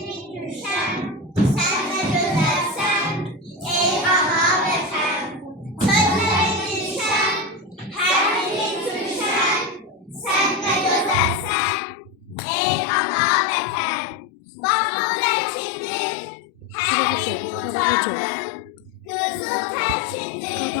minik düşen, sen de güzelsen, ey ana vatan. Sözlerin düşen, her minik düşen, sen de güzelsen, ey ana vatan. Bakır içindir, her bir kucağın, kızıl terçindir,